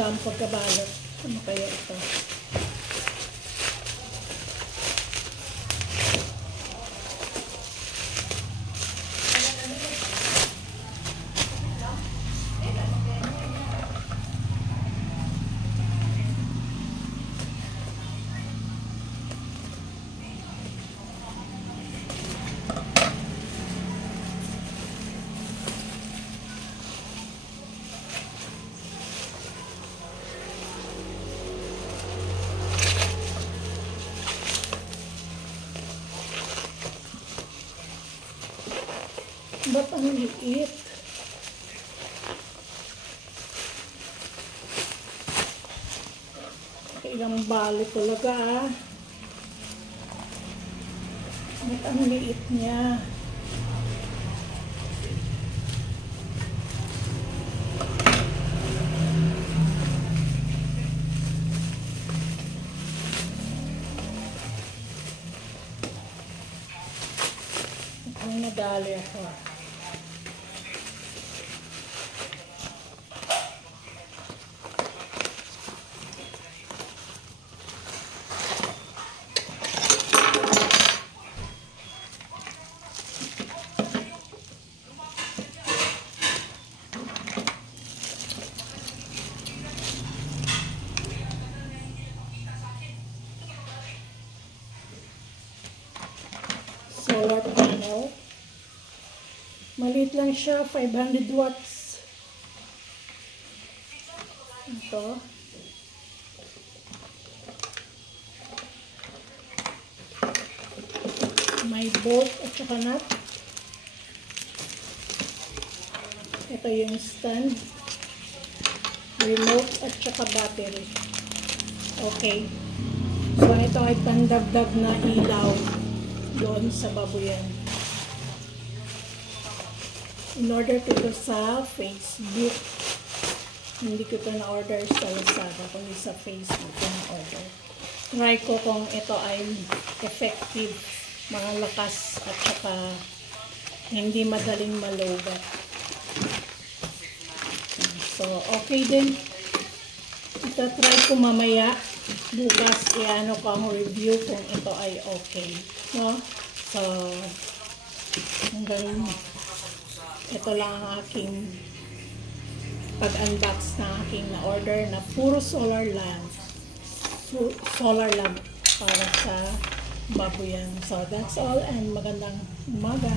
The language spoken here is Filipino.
maganda ang pagkabalot. Ano kaya ito? Ba't ang liit? Ilang bali talaga ah. Ba't ang liit niya? Ang nadali ako. Solar panel. Maliit lang siya, 500 watts. Ito. May bolt at saka nut. Ito yung stand. Remote at saka battery. Okay. So ito ay pandagdag na ilaw doon sa babuyan. In order to do sa Facebook. Hindi ko ito na-order sa Lazada, kundi sa Facebook ko na-order. Try ko kung ito ay effective, mga lakas at saka hindi madaling malobat. So, okay din. Ito try ko mamaya. Bukas, i-ano ko ang review kung ito ay okay. No? So, hanggang ito lang ang aking pag-unbox na aking na-order na puro solar lamp. Solar lamp para sa babuyan. So, that's all and magandang umaga.